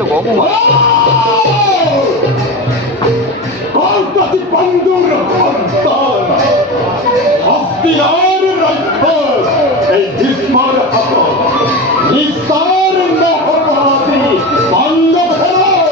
해가지고 너무 Kontati pandura kontana Haftiyaner alkör Ey dismar hato Nisaren nahormati Manga bherar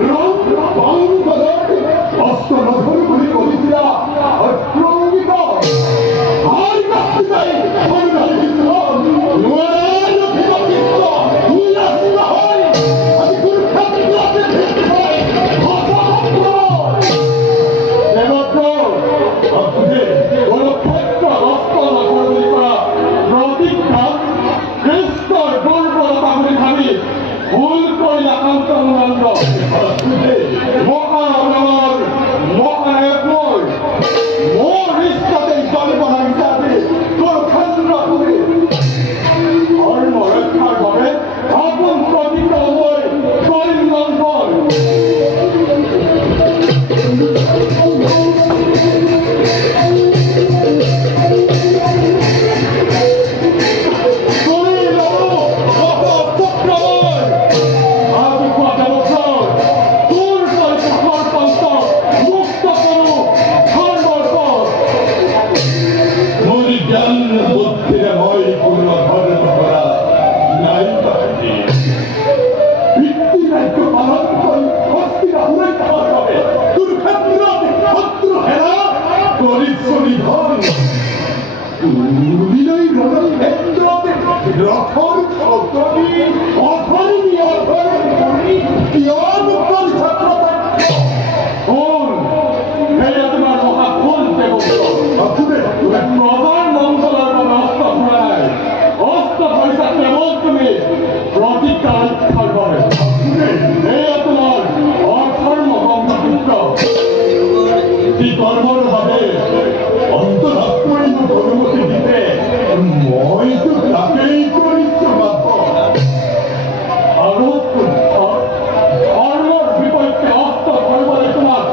Run, বিশ্বনিধন বিনয় রণক্ষেত্রতে রথর খতনি অথরিণী অথরিণী কিয়ন পরিছত্র কোন হেয়া তোমার মহাফুল দেবত প্রধান মন্ত্রণার কোনো অস্ত্র ঘোড়ায় অস্ত্র পয়সা কেবল তুমি প্রতিজ্ঞা রক্ষা করে হেয়া তোমার অধর্ম বন্ধুপুত্র কি কর্মর ভাবে অন্তরাত্মই অনুমতি দিতে মই তো তাকেই করিচ্ছ মাত্র ধর্মর বিপক্ষে অস্ত্র ধর্মরে তোমার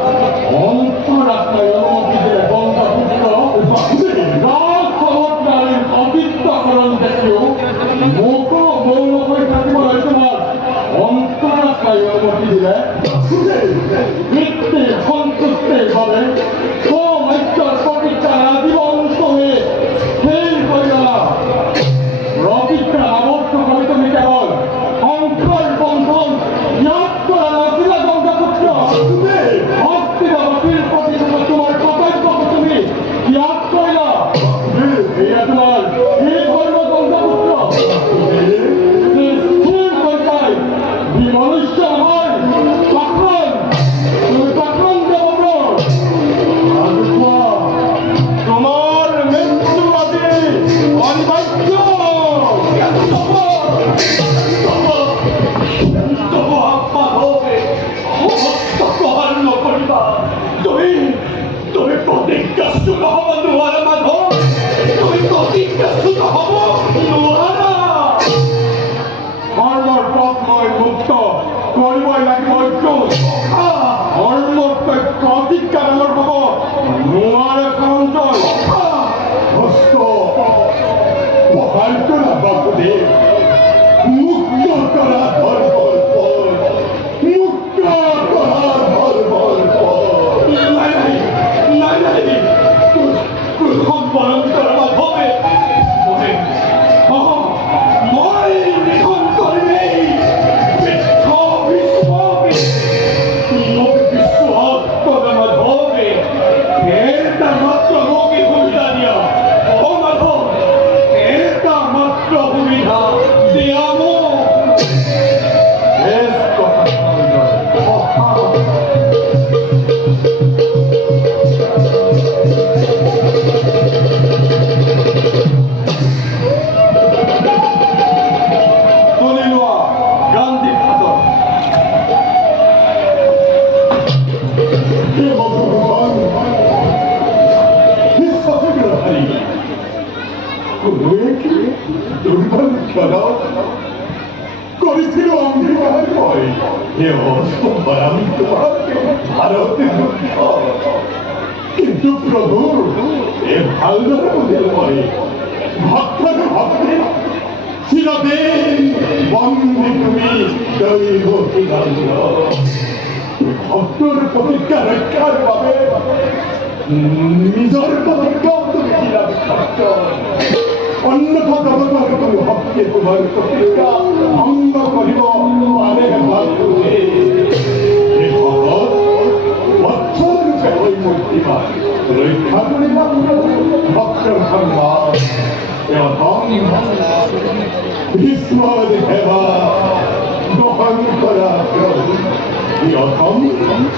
অন্তরাত্মায় অনুমতি দিয়ে বন্ধপুত্র রাজ সমর্থনের অতিত্বকরণ দেখিও মুখ মৌন হয়ে থাকিবলৈ তোমার অন্তরাত্মায় অনুমতি দিলে মৃত্যুর সন্তুষ্টির ভাবে সোমেশ্বর প্রতিজ্ঞা আজীবন তুমি স্থির করিয়া প্রতিজ্ঞা আবদ্ধ করে তুমি কেবল শঙ্কর বন্ধন ত্যাগ করা নাছিলা গঙ্গাপুত্র হস্তিনাবতীর প্রতি তোমার কর্তব্যকে তুমি ত্যাগ করিলা এয়া তোমার এই ধর্ম গঙ্গাপুত্র স্থির করিতাই বিমনুষ্য হয় তখন তুমি তখন দেবব্র তোমার মৃত্যু আদি অনিবার্য তুমি প্রতিজ্ঞাচ্যুত হব নোয়ারা মাধব তুমি প্রতিজ্ঞাচ্যুত হব নোয়ারা ধর্মর পথময় মুক্ত করিবই লাগিব ধর্মর প্রতিজ্ঞা ডাঙর হব নোয়ারা সঞ্চয় হস্ত মহান্ত না বাসুদেব মুক্ত করা ধর্মর পথ মুক্ত করা ধর্মর পথ নাই সম্বরণ করা হবে মই নিধন করবে হবে এটা মাত্র মুখে ভূমিকা দিয়া ও মাধব এটা মাত্র ভূমিকা দিয়ামো করেছিল অঙ্গীকার করে আমি তোমাকে ভারতে কিন্তু প্রভু এ ভালো পরে ভক্তের ভক্তে চিরদিন বন্দী তুমি দৈব ভক্তর প্রতিজ্ঞা রক্ষার পাবে নিজের প্রতিজ্ঞা তুমি ছিলাম ভক্ত অন্যথা জগতের কোনো ভক্তি তোমার প্রতিজ্ঞা ভঙ্গ করিব মানে ভাবে ভগত বৎসর রূপে ওই মূর্তি রক্ষা করিব ভক্তের সম্মান ভীষ্মর সেবা গ্রহণ করা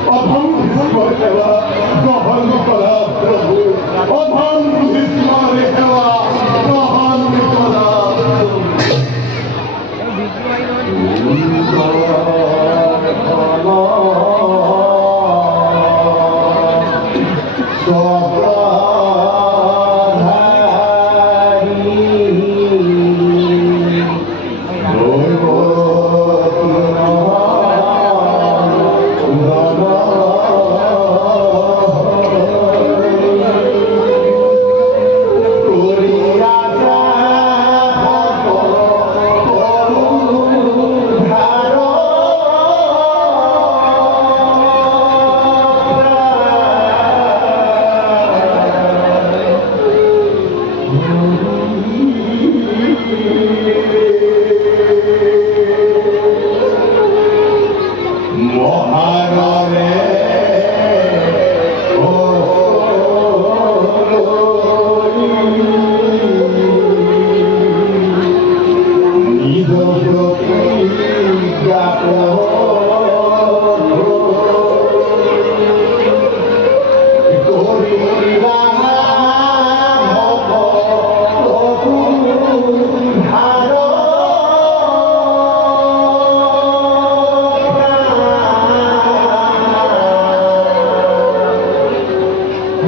অধম ভীষ্মর সেবা গ্রহণ করা প্রভু অধম ভীষ্মর সেবা গ্রহণ করা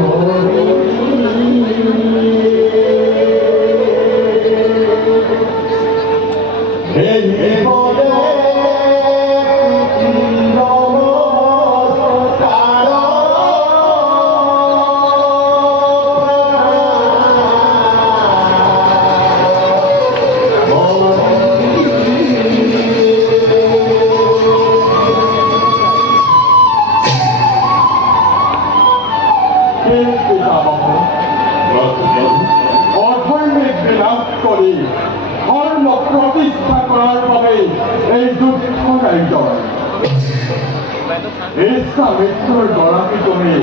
অধর্মের বিনাশ করে ধর্ম প্রতিষ্ঠা করার পরে এই যুদ্ধ আয়োজন মৃত্যুর গড়াকে তুমি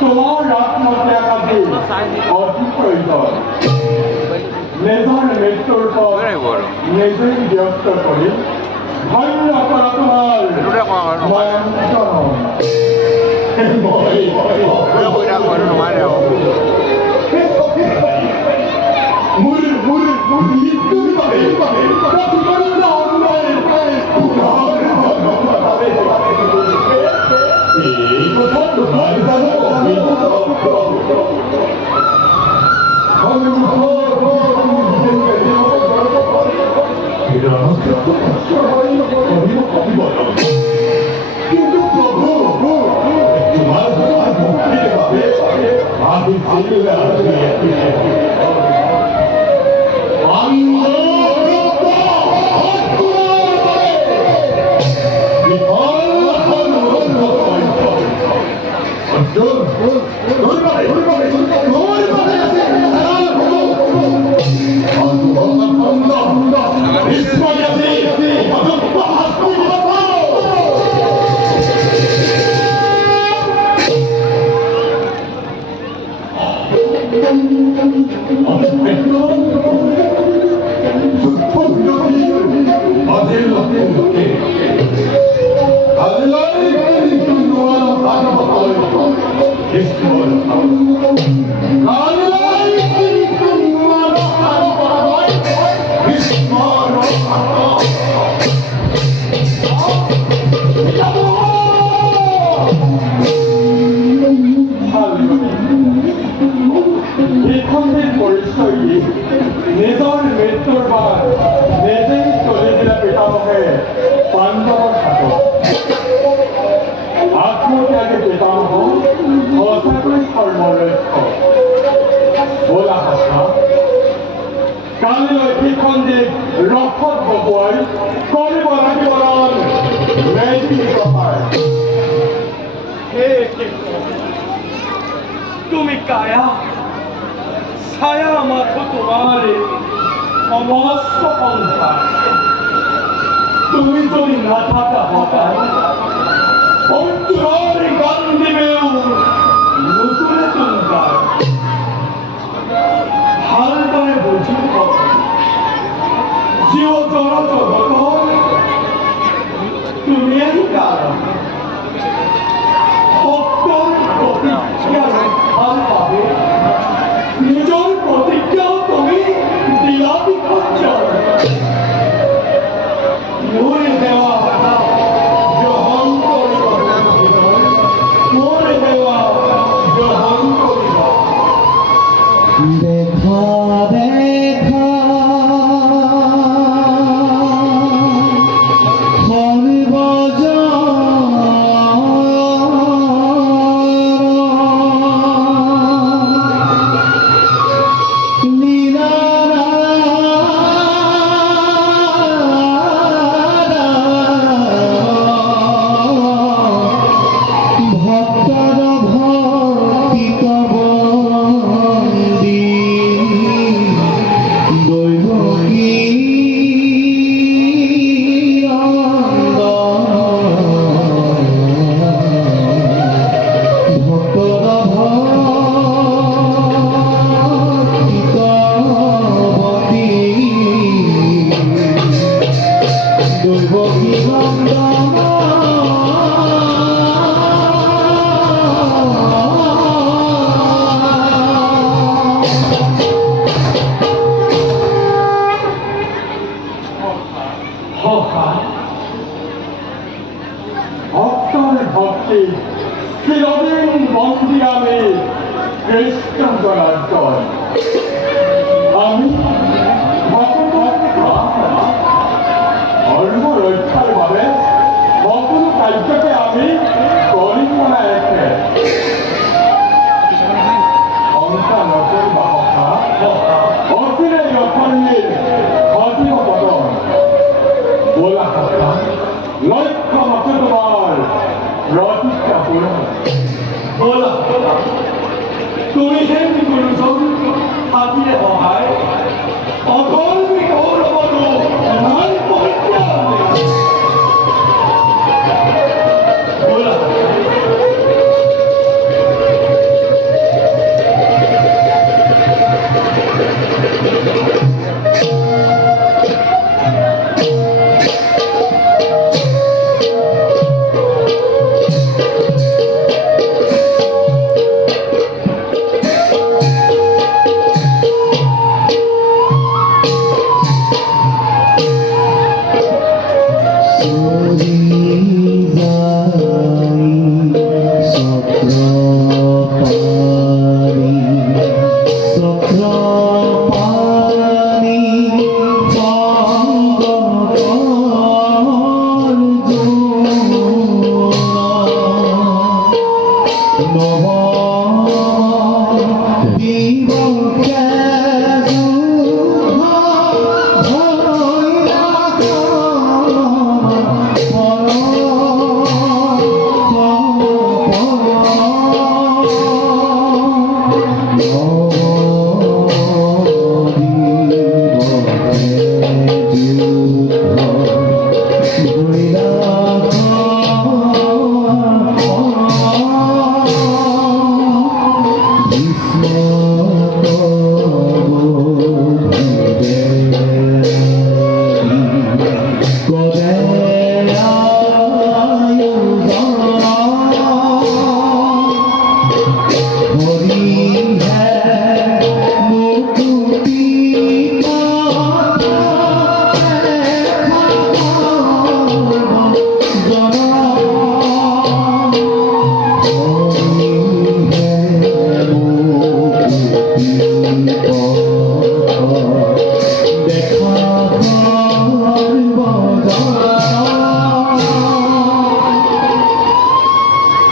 তোমার আত্মত্যাগাকে অধিক প্রয়োজন নিজের মৃত্যুর পর নিজেই ব্যস্ত করে ধন্য করা তোমার কিন্তু প্রভু তোমার মুক্তির পাবে আমি নিজের মৃত্যুর পর নিজেই চলে গেলে পিতামহে পাণ্ডবর থাকো আত্মত্যাগে পিতামহ সঁচাকৈ কৰ্মলক্ষ বলা ভাষা কালিলৈ সেইখন দেশ ৰথত বহোৱাই কৰিব লাগিব মেজি প্ৰসাৰ তুমি কায়া ছায়া মাথো তোমার সমস্ত সংসার তুমি যদি না থাকা হতায় অন্তর গান দিবেও নতুন তুমকার ভালদরে বুঝি জীব জড়ত হত তুমি এই কারণ সত্যর প্রতিজ্ঞা ভাল পাবে নিজের প্রতিজ্ঞাও তুমি দিলা বিপর্যয় মরে দেওয়া গ্রহণ করিব মরে দেওয়া গ্রহণ করিব দেখা দেখা সর্বজন ভক্তর ভক্তি চিরদিন বন্দি আমি কৃষ্ণ জনার্দন আমি ধর্ম রক্ষার ভাবে সকল কার্যকে আমি করিব না একে সংখ্যা নকল বাহা অচিরে অখণ্ডের ঘটিব বদন বলা কথা লক্ষ্য মাত্র তোমার প্রতিষ্ঠা পূরণ বলা তুমি হেন গুরুজন হাতিয়ে সহায় অকল